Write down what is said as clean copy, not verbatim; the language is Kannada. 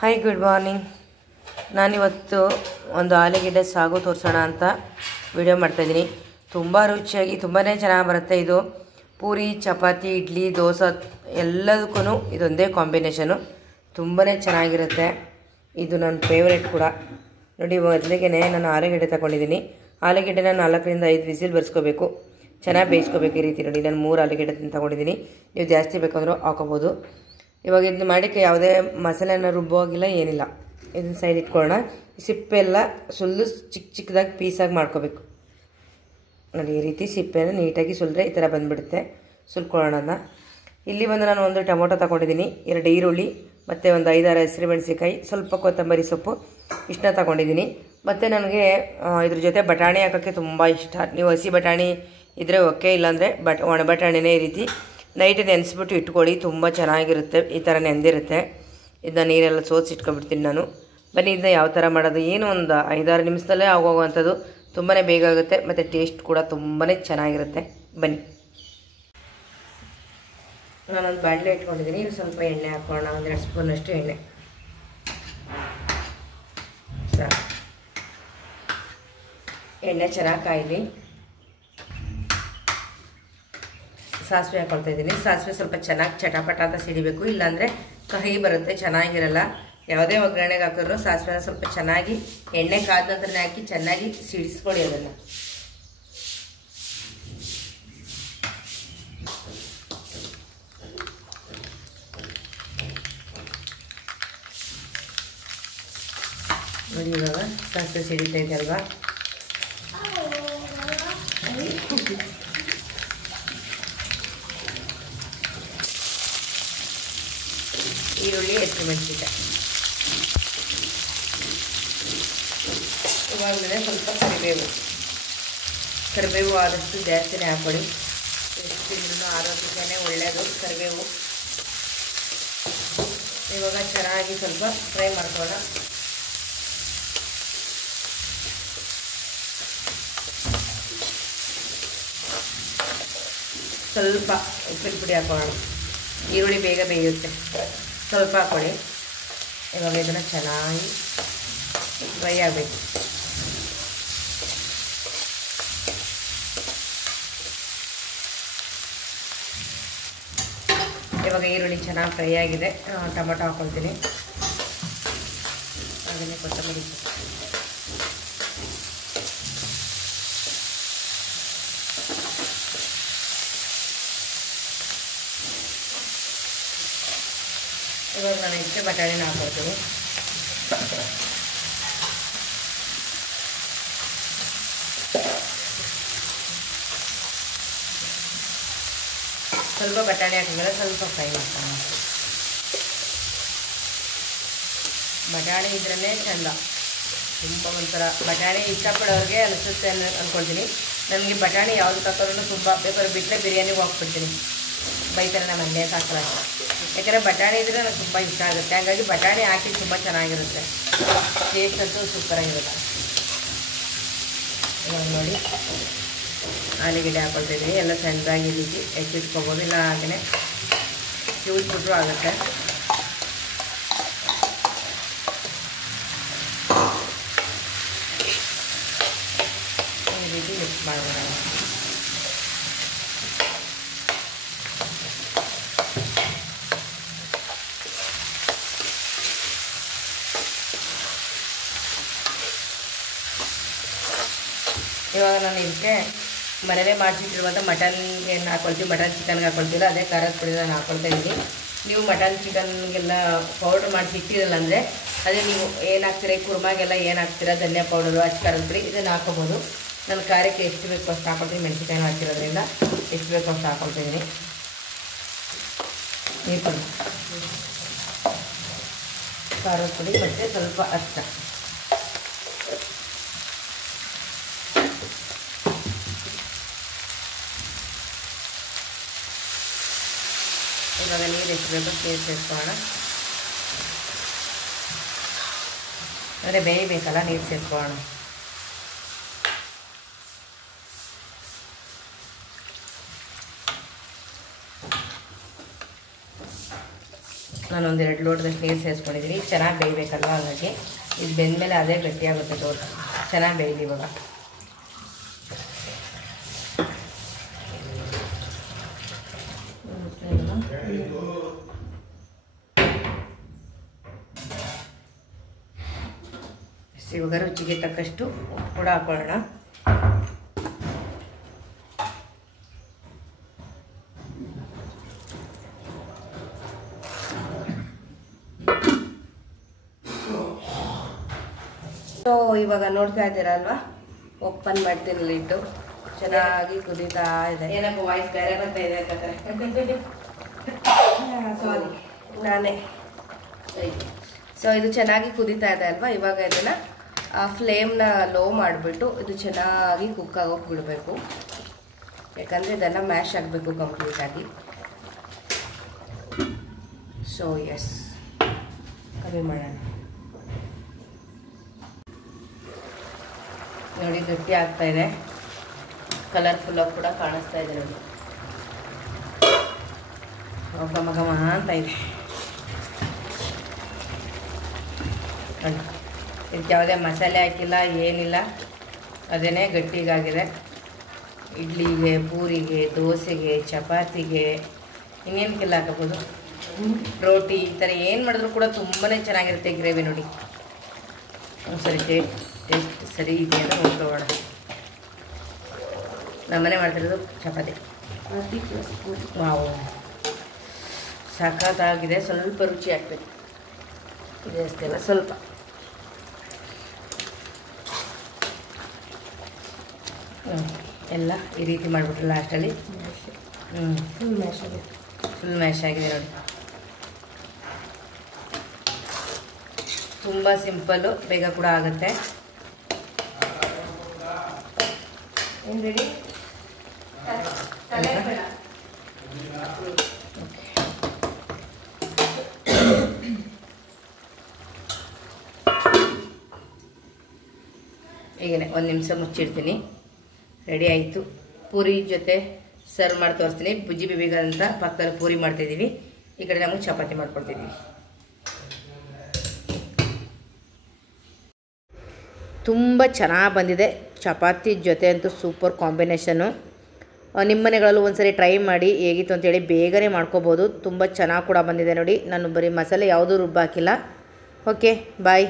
Hi good morning. ನಾನಿವತ್ತು ಒಂದು ಆಲೂಗೆಡ್ಡೆ ಸಾಗು ತೋರಿಸೋಣ ಅಂತ ವಿಡಿಯೋ ಮಾಡ್ತಾಯಿದ್ದೀನಿ. ತುಂಬ ರುಚಿಯಾಗಿ ತುಂಬಾ ಚೆನ್ನಾಗಿ ಬರುತ್ತೆ. ಇದು ಪೂರಿ, ಚಪಾತಿ, ಇಡ್ಲಿ, ದೋಸೆ ಎಲ್ಲದಕ್ಕೂ ಇದೊಂದೇ ಕಾಂಬಿನೇಷನು. ತುಂಬಾ ಚೆನ್ನಾಗಿರುತ್ತೆ. ಇದು ನನ್ನ ಫೇವ್ರೇಟ್ ಕೂಡ. ನೋಡಿ, ಮೊದಲಿಗೆ ನಾನು ಆಲೂಗೆಡ್ಡೆ ತಗೊಂಡಿದ್ದೀನಿ. ಆಲೂಗೆಡ್ಡೆನ 4ರಿಂದ 5 ವಿಸಿಲ್ ಬರ್ಸ್ಕೋಬೇಕು. ಚೆನ್ನಾಗಿ ಬೇಯಿಸ್ಕೋಬೇಕು. ಈ ರೀತಿ ನೋಡಿ, ನಾನು 3 ಆಲೂಗೆಡ್ಡೆ ತಗೊಂಡಿದ್ದೀನಿ. ನೀವು ಜಾಸ್ತಿ ಬೇಕಂದ್ರೂ ಹಾಕೋಬೋದು. ಇವಾಗ ಇದನ್ನ ಮಾಡೋಕ್ಕೆ ಯಾವುದೇ ಮಸಾಲೆನ ರುಬ್ಬೋಗಿಲ್ಲ, ಏನಿಲ್ಲ. ಇದನ್ನ ಸೈಡ್ ಇಟ್ಕೊಳ್ಳೋಣ. ಸಿಪ್ಪೆಲ್ಲ ಸುಲ್ಲು ಚಿಕ್ಕ ಚಿಕ್ಕದಾಗಿ ಪೀಸಾಗಿ ಮಾಡ್ಕೋಬೇಕು. ನೋಡಿ, ಈ ರೀತಿ ಸಿಪ್ಪೆನ ನೀಟಾಗಿ ಸುಲಿದ್ರೆ ಈ ಥರ ಬಂದುಬಿಡುತ್ತೆ. ಸುಲ್ಕೊಳ್ಳೋಣ ಅದನ್ನ. ಇಲ್ಲಿ ಬಂದು ನಾನು ಒಂದು ಟೊಮೊಟೊ ತಗೊಂಡಿದ್ದೀನಿ, 2 ಈರುಳ್ಳಿ ಮತ್ತು ಒಂದು 5-6 ಹಸಿರುಮೆಣಸಿಕಾಯಿ, ಸ್ವಲ್ಪ ಕೊತ್ತಂಬರಿ ಸೊಪ್ಪು ಇಷ್ಟನ್ನ ತಗೊಂಡಿದ್ದೀನಿ. ಮತ್ತು ನನಗೆ ಇದ್ರ ಜೊತೆ ಬಟಾಣಿ ಹಾಕೋಕ್ಕೆ ತುಂಬ ಇಷ್ಟ. ನೀವು ಹಸಿ ಬಟಾಣಿ ಇದ್ದರೆ ಓಕೆ, ಇಲ್ಲಾಂದರೆ ಒಣ ಬಟಾಣಿನೇ ಈ ರೀತಿ ನೈಟ್ ನೆನೆಸ್ಬಿಟ್ಟು ಇಟ್ಕೊಳ್ಳಿ. ತುಂಬ ಚೆನ್ನಾಗಿರುತ್ತೆ. ಈ ಥರ ನೆಂದಿರುತ್ತೆ. ಇದನ್ನ ನೀರೆಲ್ಲ ಸೋಸಿ ಇಟ್ಕೊಬಿಡ್ತೀನಿ ನಾನು. ಬನ್ನಿ, ಇದನ್ನ ಯಾವ ಥರ ಮಾಡೋದು, ಏನು ಒಂದು 5-6 ನಿಮಿಷದಲ್ಲೇ ಆಗೋಗುವಂಥದ್ದು. ತುಂಬಾ ಬೇಗ ಆಗುತ್ತೆ ಮತ್ತು ಟೇಸ್ಟ್ ಕೂಡ ತುಂಬಾ ಚೆನ್ನಾಗಿರುತ್ತೆ. ಬನ್ನಿ, ನಾನೊಂದು ಬಾಣಲೆ ಇಟ್ಕೊಂಡಿದ್ದೀನಿ. ಇದು ಸ್ವಲ್ಪ ಎಣ್ಣೆ ಹಾಕೋಣ, 1-2 ಸ್ಪೂನಷ್ಟು ಎಣ್ಣೆ ಸಾಕು. ಎಣ್ಣೆ ಚೆನ್ನಾಗಿ ಕಾಯಲಿ. ಸಾಸಿವೆ ಹಾಕೊಳ್ತಾ ಇದ್ದೀನಿ. ಸಾಸಿವೆ ಸ್ವಲ್ಪ ಚೆನ್ನಾಗಿ ಚಟಾಪಟ ಅಂತ ಸಿಡಿಬೇಕು, ಇಲ್ಲಾಂದರೆ ಕಹಿ ಬರುತ್ತೆ, ಚೆನ್ನಾಗಿರಲ್ಲ. ಯಾವುದೇ ಒಗ್ಗರಣೆಗೆ ಹಾಕಿದ್ರು ಸಾಸಿವೆನ ಸ್ವಲ್ಪ ಚೆನ್ನಾಗಿ ಎಣ್ಣೆ ಕಾದ ನಂತರನೇ ಹಾಕಿ ಚೆನ್ನಾಗಿ ಸಿಡಿಸ್ಕೊಳ್ಳಿ ಅದನ್ನು. ನೋಡಿ, ಇವಾಗ ಸಾಸಿವೆ ಸಿಡಿತಾ ಇದೆ ಅಲ್ವಾ. ಈರುಳ್ಳಿ, ಹಸಿಮೆಣಸಿನಕಾಯಿ ಇವಾಗಲೇ ಸ್ವಲ್ಪ ಕರಿಬೇವು ಆದಷ್ಟು ಜಾಸ್ತಿನೇ ಹಾಕ್ಕೊಳ್ಳಿ. ಎಷ್ಟು ತಿಂದ್ರೂ ಆರೋಗ್ಯಕ್ಕೇ ಒಳ್ಳೆಯದು ಕರಿಬೇವು. ಇವಾಗ ಚೆನ್ನಾಗಿ ಸ್ವಲ್ಪ ಫ್ರೈ ಮಾಡ್ಕೊಳ್ಳೋಣ. ಸ್ವಲ್ಪ ಉಪ್ಪಿನ ಪುಡಿ ಹಾಕೊಳ್ಳೋಣ. ಈರುಳ್ಳಿ ಬೇಗ ಬೇಯುತ್ತೆ, ಸ್ವಲ್ಪ ಹಾಕೊಳ್ಳಿ. ಇವಾಗ ಇದನ್ನು ಚೆನ್ನಾಗಿ ಫ್ರೈ ಆಗಬೇಕು. ಇವಾಗ ಈರುಳ್ಳಿ ಚೆನ್ನಾಗಿ ಫ್ರೈ ಆಗಿದೆ. ಟೊಮೊಟೊ ಹಾಕ್ಕೊಳ್ತೀನಿ. ಅದನ್ನೇ ಕೊತ್ತಂಬರಿ ಇವಾಗ ನಾನು ಇದಕ್ಕೆ ಬಟಾಣಿನ ಹಾಕ್ಕೊಳ್ತೀನಿ. ಸ್ವಲ್ಪ ಬಟಾಣಿ ಹಾಕಿದ್ರೆ ಸ್ವಲ್ಪ ಫ್ರೈ ಮಾಡ್ಕೊಳ್ಳೋಣ. ಬಟಾಣಿ ಇದ್ರೇ ಚೆಂದ. ತುಂಬ ಒಂಥರ ಬಟಾಣಿ ಇಷ್ಟಪಡೋರಿಗೆ ಅನಿಸುತ್ತೆ ಅಂದ್ಕೊಳ್ತೀನಿ. ನನಗೆ ಬಟಾಣಿ ಯಾವುದು ತಗೊಂಡ್ರೂ ತುಂಬ ಬೇಕಾದ್ರೆ ಬಿಟ್ಟರೆ ಬಿರಿಯಾನಿಗೆ ಹೋಗ್ಬಿಡ್ತೀನಿ. ಬೈತಾರೆ ನಮ್ಮ ಮನೆ ಸಾಕಲ್ಲ. ಯಾಕಂದರೆ ಬಟಾಣಿ ಇದ್ದರೆ ನನಗೆ ತುಂಬ ಇಷ್ಟ ಆಗುತ್ತೆ. ಹಾಗಾಗಿ ಬಟಾಣಿ ಹಾಕಿ ತುಂಬ ಚೆನ್ನಾಗಿರುತ್ತೆ. ಟೇಸ್ಟ್ ಅಂತೂ ಸೂಪರಾಗಿರುತ್ತೆ. ಇವಾಗ ನೋಡಿ, ಆಲೂಗೆಡ್ಡೆ ಹಾಕ್ಕೊಳ್ತಾಯಿದ್ದೀನಿ. ಎಲ್ಲ ಸಣ್ಣದಾಗಿ ರೀತಿ ಹೆಚ್ಚಿಟ್ಕೊಬೋದು, ಇಲ್ಲ ಹಾಗೆಯೇ ಕಿವುಚ್ಬಿಟ್ರು ಆಗುತ್ತೆ. ಈ ರೀತಿ ಮಿಕ್ಸ್ ಮಾಡೋಣ. ಇವಾಗ ನಾನು ಇದಕ್ಕೆ ಮನೇಲೇ ಮಾಡಿಸಿಟ್ಟಿರುವಂಥ ಮಟನ್ಗೆ ಏನು ಹಾಕ್ಕೊಳ್ತೀವಿ, ಮಟನ್ ಚಿಕನ್ಗೆ ಹಾಕ್ಕೊಳ್ತೀವಿ, ಅದೇ ಖಾರದ ಪುಡಿ ನಾನು ಹಾಕ್ಕೊಳ್ತಾ ಇದ್ದೀನಿ. ನೀವು ಮಟನ್ ಚಿಕನ್ಗೆಲ್ಲ ಪೌಡ್ರ್ ಮಾಡಿಸಿ ಇಟ್ಟಿರಲ್ಲ ಅಂದರೆ ಅದೇ ನೀವು ಏನು ಹಾಕ್ತೀರ, ಕುರ್ಮಾಗೆಲ್ಲ ಏನು ಹಾಕ್ತೀರ, ಧನಿಯಾ ಪೌಡರು, ಅಚ್ಚ ಖಾರದ ಪುಡಿ ಇದನ್ನು ಹಾಕ್ಕೊಬೋದು. ನನ್ನ ಖಾರಕ್ಕೆ ಎಷ್ಟು ಬೇಕು ಅಷ್ಟು ಹಾಕ್ಕೊಳ್ತೀನಿ. ಮೆಣಸಿನ್ಕಾಯಿ ಹಾಕಿರೋದ್ರಿಂದ ಎಷ್ಟು ಬೇಕು ಅಷ್ಟು ಹಾಕ್ಕೊಳ್ತಿದ್ದೀನಿ. ನೀರು ಪುಡಿ, ಖಾರದ ಪುಡಿ ಮತ್ತು ಸ್ವಲ್ಪ ಅರಿಶಿನ. ಇವಾಗ ನೀರು ಎಷ್ಟು ಬೇಕೋ ನೀರು ಸೇರಿಸ್ಕೊಳ್ಳೋಣ. ಅಂದರೆ ಬೇಯಬೇಕಲ್ಲ, ನೀರು ಸೇರಿಸ್ಕೊಳ್ಳೋಣ. ನಾನು ಒಂದೆರಡು ಲೋಟದಷ್ಟು ನೀರು ಸೇರಿಸ್ಕೊಂಡಿದ್ದೀನಿ. ಚೆನ್ನಾಗಿ ಬೇಯಬೇಕಲ್ವ, ಹಾಗಾಗಿ ಇದು ಬೆಂದಮೇಲೆ ಅದೇ ಗಟ್ಟಿಯಾಗುತ್ತೆ ದೋಸೆ. ಚೆನ್ನಾಗಿ ಬೇಯಲಿ ಇವಾಗ. ಇವಾಗ ರುಚಿಗೆ ತಕ್ಕಷ್ಟು ಉಪ್ಪು ಕೂಡ ಹಾಕೊಳ್ಳೋಣ. ಸೊ ಇವಾಗ ನೋಡ್ತಾ ಇದ್ದೀರಾ ಅಲ್ವಾ, ಓಪನ್ ಮಾಡ್ತೀನಿ ಲಿಡ್ಡು. ಚೆನ್ನಾಗಿ ಕುದೀತಾ ಇದೆ. ಏನಪ್ಪ ವಾಯ್ಸ್ ಬೇರೆ ಬರ್ತಾ ಇದೆ ಅಂತ ಸಾರಿ ನಾನೇ. ಸೊ ಇದು ಚೆನ್ನಾಗಿ ಕುದೀತಾ ಇದೆ ಅಲ್ವಾ. ಇವಾಗ ಇದನ್ನು ಫ್ಲೇಮ್ನ ಲೋ ಮಾಡಿಬಿಟ್ಟು ಇದು ಚೆನ್ನಾಗಿ ಕುಕ್ ಆಗೋಕೆ ಬಿಡಬೇಕು. ಯಾಕಂದರೆ ಇದೆಲ್ಲ ಮ್ಯಾಶ್ ಆಗಬೇಕು ಕಂಪ್ಲೀಟಾಗಿ. ಸೊ ಎಸ್, ಕಮ್ಮಿ ಮಾಡೋಣ. ನೋಡಿ ಗಟ್ಟಿ ಆಗ್ತಾ ಇದೆ, ಕಲರ್ಫುಲ್ಲಾಗಿ ಕೂಡ ಕಾಣಿಸ್ತಾ ಇದೆ ನೋಡಿ. ಘಮ ಘಮ ಅಂತ ಇದೆ ನೋಡಿ. ಇದಕ್ಕೆ ಯಾವುದೇ ಮಸಾಲೆ ಹಾಕಿಲ್ಲ, ಏನಿಲ್ಲ, ಅದೇ ಗಟ್ಟಿಗಾಗಿದೆ. ಇಡ್ಲಿಗೆ, ಪೂರಿಗೆ, ದೋಸೆಗೆ, ಚಪಾತಿಗೆ, ಇನ್ನೇನಕ್ಕೆಲ್ಲ ಹಾಕಬೋದು, ರೋಟಿ, ಈ ಥರ ಏನು ಮಾಡಿದ್ರು ಕೂಡ ತುಂಬಾ ಚೆನ್ನಾಗಿರುತ್ತೆ ಗ್ರೇವಿ ನೋಡಿ. ಒಂದ್ಸರಿ ಟೇಸ್ಟ್ ಸರಿ ಇದೆ ಅಂತ ನೋಡ್ಕೊಳ್ಳೋಣ. ನಮ್ಮನೆ ಮಾಡ್ತಿರೋದು ಚಪಾತಿ. ವಾವ್, ಸಖತ್ತಾಗಿದೆ. ಸ್ವಲ್ಪ ರುಚಿ ಹಾಕ್ಬೇಕು, ಜಾಸ್ತಿ ಅಲ್ಲ, ಸ್ವಲ್ಪ. ಎಲ್ಲ ಈ ರೀತಿ ಮಾಡಿಬಿಟ್ರೆ ಲಾಸ್ಟಲ್ಲಿ ಫುಲ್ ಮ್ಯಾಶ್ ಆಗಿದೆ ನೋಡಿ. ತುಂಬ ಸಿಂಪಲ್ಲು, ಬೇಗ ಕೂಡ ಆಗುತ್ತೆ. ಏನು ರೆಡಿ? ಹೀಗೆ 1 ನಿಮಿಷ ಮುಚ್ಚಿಡ್ತೀನಿ. ರೆಡಿ ಆಯಿತು. ಪೂರಿ ಜೊತೆ ಸರ್ವ್ ಮಾಡಿ ತೋರಿಸ್ತೀನಿ. ಬುಜ್ಜಿ ಬಿಬಿಗಂತ ಪಕ್ಕದಲ್ಲಿ ಪೂರಿ ಮಾಡ್ತಿದ್ದೀವಿ, ಈ ಕಡೆ ನಮಗೆ ಚಪಾತಿ ಮಾಡ್ಕೊಡ್ತಿದ್ದೀವಿ. ತುಂಬ ಚೆನ್ನಾಗಿ ಬಂದಿದೆ. ಚಪಾತಿ ಜೊತೆ ಅಂತೂ ಸೂಪರ್ ಕಾಂಬಿನೇಷನ್ನು. ನಿಮ್ಮ ಮನೆಗಳಲ್ಲೂ ಒಂದ್ಸರಿ ಟ್ರೈ ಮಾಡಿ ಹೇಗಿತ್ತು ಅಂತೇಳಿ. ಬೇಗನೆ ಮಾಡ್ಕೋಬೋದು. ತುಂಬ ಚೆನ್ನಾಗಿ ಕೂಡ ಬಂದಿದೆ ನೋಡಿ. ನಾನು ಬರೀ ಮಸಾಲೆ ಯಾವುದೂ ರುಬ್ಬಾಕಿಲ್ಲ. ಓಕೆ, ಬಾಯ್.